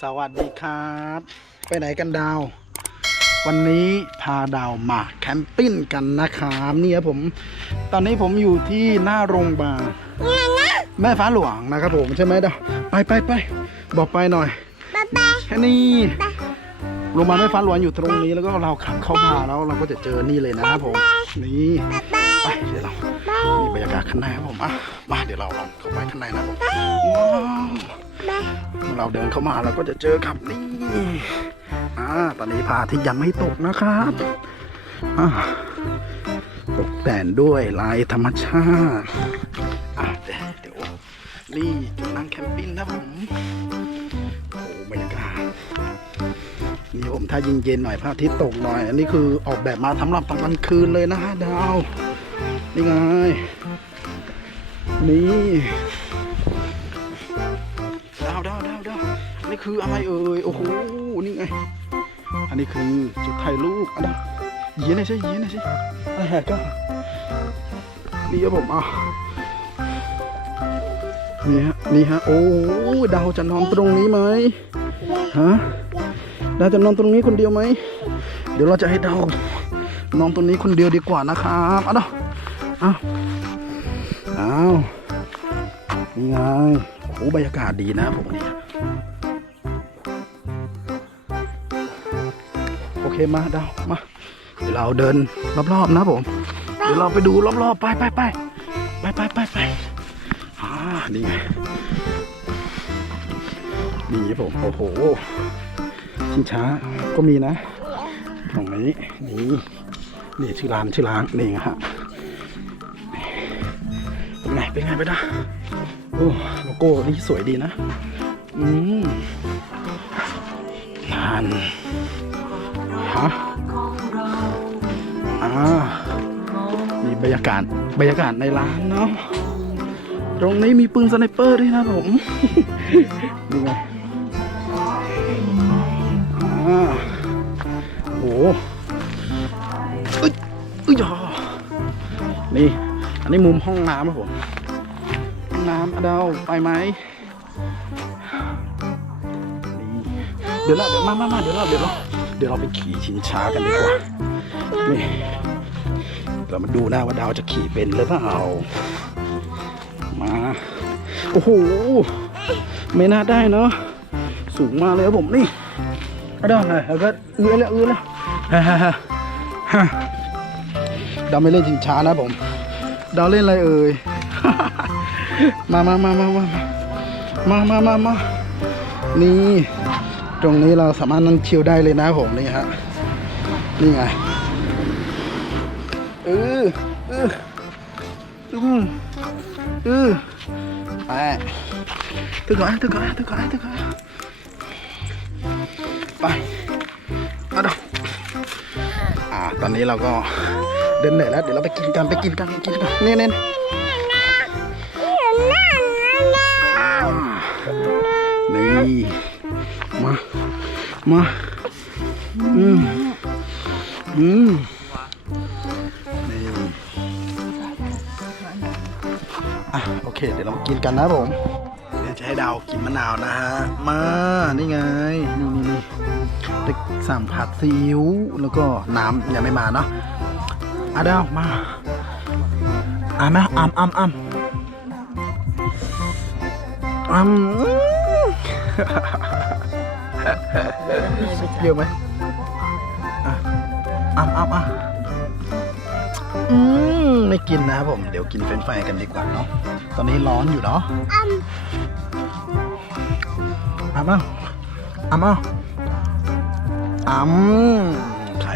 สวัสดีครับ ไปไหนกันดาว วันนี้พาดาวมาแคมปิ้งกันนะครับเนี่ยผม ตอนนี้ผมอยู่ที่หน้าโรงพยาบาลแม่ฟ้าหลวงนะครับผมใช่ไหมดาวไปไปไปบอกไปหน่อยบ๊ายบายแค่นี้โรงพยาบาลแม่ฟ้าหลวงอยู่ตรงนี้แล้วก็เราขับเข้ามาแล้วเราก็จะเจอนี่เลยนะครับผมนี่บ๊ายบาย ไปเดี๋ยวเราบายนี่บรรยากาศข้างในครับผมอะมาเดี๋ยวเราลองเข้าไปข้างในนะผมว้าวบายเราเดินเข้ามาเราก็จะเจอครับนี่อ่าตอนนี้พระอาทิตย์ยังไม่ตกนะครับอ่าตกแต่งด้วยลายธรรมชาติอะเดี๋ยวเดี๋ยวนี่จุดนั่งแคมปิ้งนะผมโอ้บรรยากาศนี่ผมถ้าเย็นๆหน่อยพระอาทิตย์ตกหน่อย อันนี้คือออกแบบมาสำหรับตอนกลางคืนเลยนะฮะดาว นี่ไง นี่ดาวดาวดาวดาวนี่คืออะไรเอ่ย โอ้โห นี่ไง อันนี้คือจุดถ่ายรูปอันนั้นยีหน่อยสิยีหน่อยสิอะไรก็นี่ครับผมอะนี่ฮะ นี่ฮะ โอ้ดาวจะนอนตรงนี้ไหมฮะ ดาวจะนอนตรงนี้คนเดียวไหม เดี๋ยวเราจะให้ดาวนอนตรงนี้คนเดียวดีกว่านะครับเอาดาวเอาเอานี่ไงโอ้โหบรรยากาศดีนะผมเนี่ยโอเคมาดาวมาเดี๋ยวเราเดินรอบๆนะผม เดี๋ยวเราไปดูรอบๆ ไปไปไปไปไปไปไปอ่านี่ไงนี่ผม โอ้โห ชิงช้าก็มีนะตรงนี้นี่นี่ชื่อร้านชื่อร้านนี่ฮะ เป็นไงเป็นไงไปด้าโอ้โลโก้นี่สวยดีนะ อืมนานฮะอ่ามีบรรยากาศบรรยากาศในร้านเนาะตรงนี้มีปืนสไนเปอร์ด้วยนะผมดูไงอ่าโอ้โหอึ๊ยอึ๊ยอะนี่ อันนี้มุมห้องน้ำครับผมห้อง น้ำอเดาไปไหมเดี๋ยวเราเดี๋ยวมามามาเดี๋ยวเราเดี๋ยวเราเดี๋ยวเราไปขี่ชิงช้ากันดีกว่านี่เรามาดูนะว่าดาวจะขี่เป็นหรือเปล่ามาโอ้โหไม่น่าได้เนาะสูงมากเลยครับผมนี่อะดาวอะไรแล้วก็เอื้อแล้วเอื้อแล้วฮ่าฮ่าฮ่าดาวไม่เล่นชิงช้านะผมดาวเล่นอะไรเอ่ย มามามามามามามามามานี่ ตรงนี้เราสามารถนั่งชิลได้เลยนะผมนี่ฮะ นี่ไงเออเอออืมเออไปถึงก่อนถึงก่อนถึงก่อนถึงก่อนไปเอาดอกอ่า ตอนนี้เราก็เดินเหนื่อยแล้ว เดี๋ยวเราไปกินกัน ไปกินกัน กินกันเนี่ยเนี่ มา มา อืม อืมนี่อะโอเค เดี๋ยวเรามากินกันนะผม เดี๋ยวจะให้ดาวกินมะนาวนะฮะ มา นี่ไง นี่นี่นี่เด็กสั่งผัดซีอิ๊ว แล้วก็น้ำยังไม่มาเนาะอะดาวมาอะนะอ่ำอ่ำอ่ำอื เยอะไหมอะอ้ำอ้ำอะอืมไม่กินนะครับผม เดี๋ยวกินเฟรนช์ฟรายกันดีกว่าเนาะ ตอนนี้ร้อนอยู่เนาะอ้ำอ้ำอ้ำอ้ำอ้ำใช่